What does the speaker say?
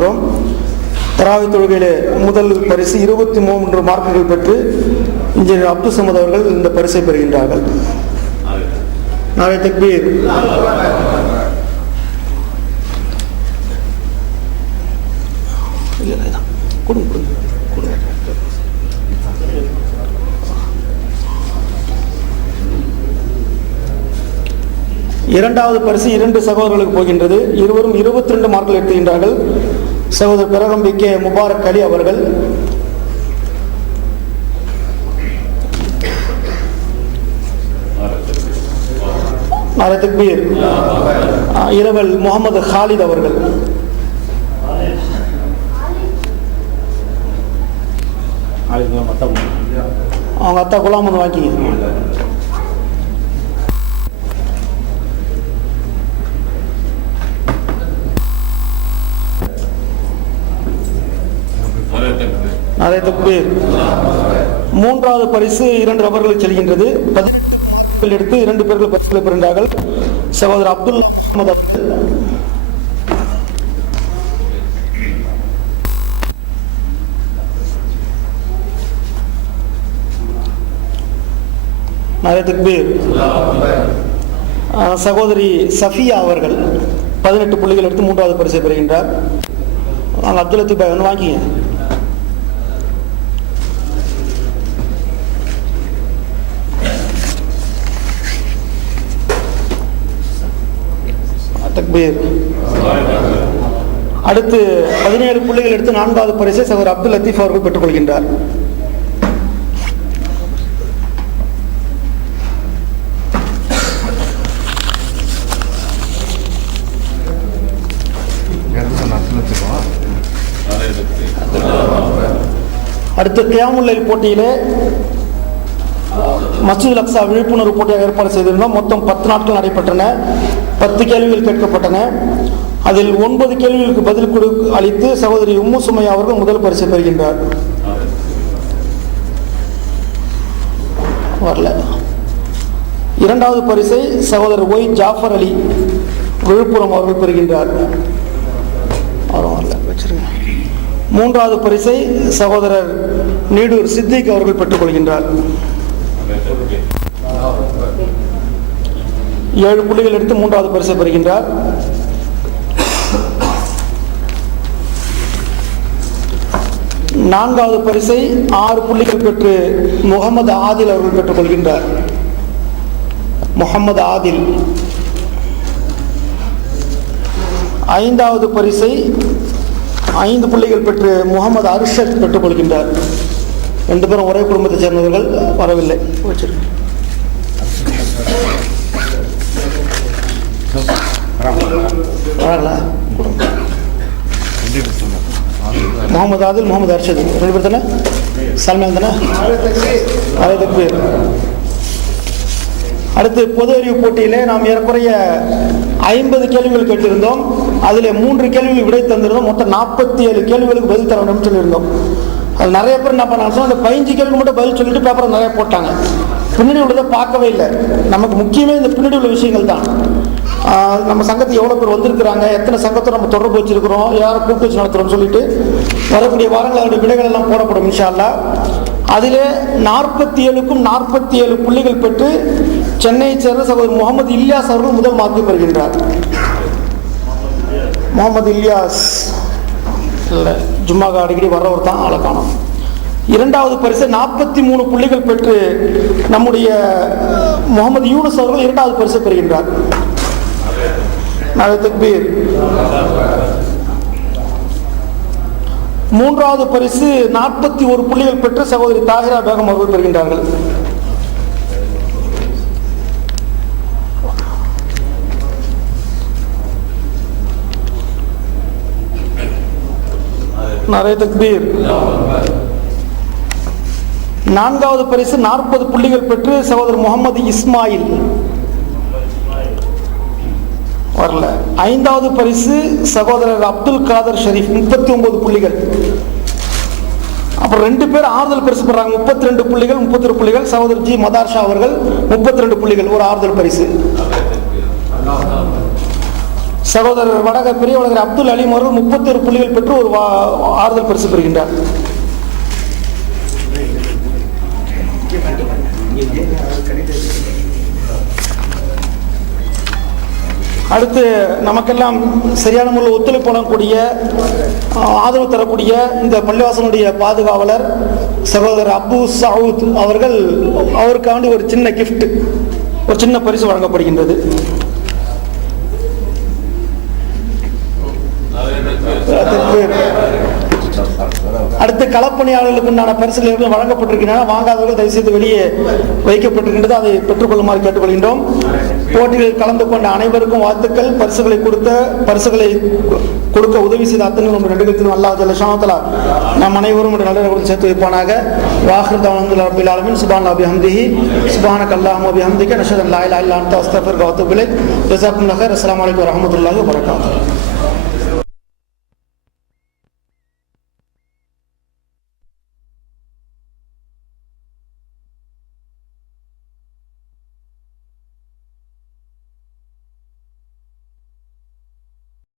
இருக்கின்றோம் தராவி தொழுகையிலே முதல் பரிசு இருபத்தி மூன்று மார்க்குகள் பெற்று இன்ஜினியர் அப்துல் சமத் அவர்கள் இந்த பரிசை பெறுகின்றார்கள். நாளை தக்பீர். கொடுங்க கொடுங்க கொடுங்க. இரண்டாவது பரிசு இரண்டு சகோதரர்களுக்கு போகின்றது. இருவரும் இருபத்தி ரெண்டு மார்க்கள் எடுத்துகின்றார்கள். சகோதரர் பிரகம்பி கே முபாரக் அலி அவர்கள். தக்பீர். இரவல் முகமது ஹாலித் அவர்கள். அவங்க அத்தா குலாம் வந்து நாளை பேர் மூன்றாவது பரிசு இரண்டு நபர்களுக்கு செல்கின்றது. பதினெட்டு எடுத்து இரண்டு பேர்கள் பரிசுகளை பெறுகின்றார்கள் சகோதரர் அப்துல் முகமது அவர்கள். நாளை சகோதரி சஃபியா அவர்கள் பதினெட்டு புள்ளிகள் எடுத்து மூன்றாவது பரிசை பெறுகின்றார். வாங்க அப்துல் லத்தீப் பாய் வந்து வாங்கிங்க தக்பீர் அடுத்து பதினேழு புள்ளிகள் எடுத்து நான்காவது பரிசை சகோதரர் அப்துல் லத்தீப் அவர்கள் பெற்றுக்கொள்கின்றார். அடுத்து கியாமுல்லைல் போட்டியிலே மஸ்ஜித் அக்ஸா விழிப்புணர்வு போட்டியாக ஏற்பாடு செய்திருந்தோம். மொத்தம் பத்து நாட்கள் நடைபெற்றன. பத்து கேள்விகள் கேட்கப்பட்டன. அதில் ஒன்பது கேள்விகளுக்கு பதில் கொடு அளித்து சகோதரி உம்மு சுமையா அவர்கள் முதல் பரிசு பெறுகின்றார். வரல. இரண்டாவது பரிசை சகோதரர் ஒய் ஜாஃபர் அலி விழுப்புரம் அவர்கள் பெறுகின்றார். அவரும் வரல. மூன்றாவது பரிசை சகோதரர் நீடூர் சித்திக் அவர்கள் பெற்றுக்கொள்கின்றார் ஏழு புள்ளிகள் எடுத்து மூன்றாவது பரிசை பெறுகின்றார். நான்காவது பரிசை ஆறு புள்ளிகள் பெற்று முகமது ஆதில் அவர்கள் பெற்றுக்கொள்கின்றார். முகமது ஆதில். ஐந்தாவது பரிசை ஐந்து புள்ளிகள் பெற்று முகமது அர்ஷத் பெற்றுக்கொள்கின்றார். ரெண்டு பேரும் ஒரே குடும்பத்தைச் சேர்ந்தவர்கள் வரவில்லை. வச்சிருக்கேன் வராங்களா? முகமது ஆதில் முகமது அர்ஷத். ரெண்டு பேர் தானே? சல்மான் தானே? அரைதுக்கு பேர் அடுத்து பொது அறிவு போட்டியிலே நாம் ஏறக்குறைய ஐம்பது கேள்விகள் கேட்டிருந்தோம். அதில் மூன்று கேள்விகள் விடை தந்திருந்தோம். மொத்தம் நாற்பத்தி ஏழு கேள்விகளுக்கு பதில் தர வேண்டும் சொல்லியிருந்தோம். அது நிறைய பேர் என்ன பண்ணாங்க? அந்த பதினஞ்சு கேள்வி மட்டும் பதில் சொல்லிட்டு பேப்பரை நிறைய போட்டாங்க. பின்னாடி உள்ளதை பார்க்கவே இல்லை. நமக்கு முக்கியமே இந்த பின்னாடி உள்ள விஷயங்கள் தான். நம்ம சங்கத்துக்கு எவ்வளோ பேர் வந்திருக்கிறாங்க எத்தனை சங்கத்தை நம்ம தொடர்பு வச்சிருக்கிறோம் யாரை கூப்பிட்டு வச்சு நடத்துகிறோம்னு சொல்லிட்டு வரக்கூடிய வாரங்கள் அதனுடைய விடைகள் எல்லாம் போடப்படும் இன்ஷா அல்லாஹ் அதிலே நாற்பத்தி ஏழுக்கும் நாற்பத்தி ஏழு புள்ளிகள் பெற்று சென்னையைச் சேர்ந்த சகோதரர் முகமது இல்யாஸ் அவர்கள் முதல் மார்க்கு பெறுகின்றார். முகமது இல்யாஸ். இல்லை. ஜும்மாக்கு அடிக்கடி வர்றவர் தான் ஆளை காணோம். இரண்டாவது பரிசு நாற்பத்தி மூணு புள்ளிகள் பெற்று நம்முடைய முகமது யூனஸ் அவர்கள் இரண்டாவது பரிசு பெறுகின்றார். தக்பீர். மூன்றாவது பரிசு நாற்பத்தி ஒரு புள்ளிகள் பெற்று சகோதரி தாகிரா பேகம் அவர்கள் பெறுகின்றார்கள். நிறைய தக்பீர். நான்காவது பரிசு நாற்பது புள்ளிகள் பெற்று சகோதரர் முகமது இஸ்மாயில். வரல. ஐந்தாவது பரிசு சகோதரர் அப்துல் காதர் ஷரீஃப் முப்பத்தி ஒன்பது புள்ளிகள். அப்புறம் ரெண்டு பேர் ஆறுதல் பரிசு பெறாங்க முப்பத்தி ரெண்டு புள்ளிகள் முப்பத்தி ரெண்டு புள்ளிகள். சகோதரர் ஜி மதார் ஷா அவர்கள் முப்பத்தி ரெண்டு புள்ளிகள் ஒரு ஆறுதல் பரிசு. சகோதரர் வடக பெரிய வடகர் அப்துல் அலிம் அவர்கள் முப்பத்தி ஒரு புள்ளிகள் பெற்று ஒரு வா- ஆறுதல் பரிசு பெறுகின்றார். அடுத்து நமக்கெல்லாம் சரியான முறையில் ஒத்துழைப்பு வழங்கக்கூடிய ஆதரவு தரக்கூடிய இந்த பள்ளிவாசனுடைய பாதுகாவலர் சகோதரர் அபு சவுத் அவர்கள் அவருக்காண்டி ஒரு சின்ன கிஃப்ட் ஒரு சின்ன பரிசு வழங்கப்படுகின்றது அடுத்து களப்பணியாளர்களுக்கு உண்டான பரிசுகள் வழங்கப்பட்டிருக்கின்றன. வாங்காதவர்கள் தயவு செய்து வெளியே வைக்கப்பட்டிருக்கின்றது. அதை பெற்றுக்கொள்ளுமாறு கேட்டுக்கொள்கின்றோம். போட்டிகளில் கலந்து கொண்ட அனைவருக்கும் வாழ்த்துக்கள். பரிசுகளை கொடுத்த பரிசுகளை கொடுக்க உதவி செய்த அத்தனை நம்ம நடுக்கத்திலும் அல்லாஹ் ஜல்ல ஷானத்தலா நம் அனைவரும் ஒரு நல்ல சேர்த்து வைப்பானாக. வாஹிர் தவனந்துல் ரபில் ஆலமின். சுபான் அபி ஹம்திஹி சுபான அல்லாஹ் அபி ஹம்திக்க நஷத் அல்லாஹ் இலா இல்லா அன்த அஸ்தஃபிர் பிலை ஜஸாக்கும் நகர் அஸ்லாம் வலைக்கம் வரமத்துல்லாஹி வரகாத்து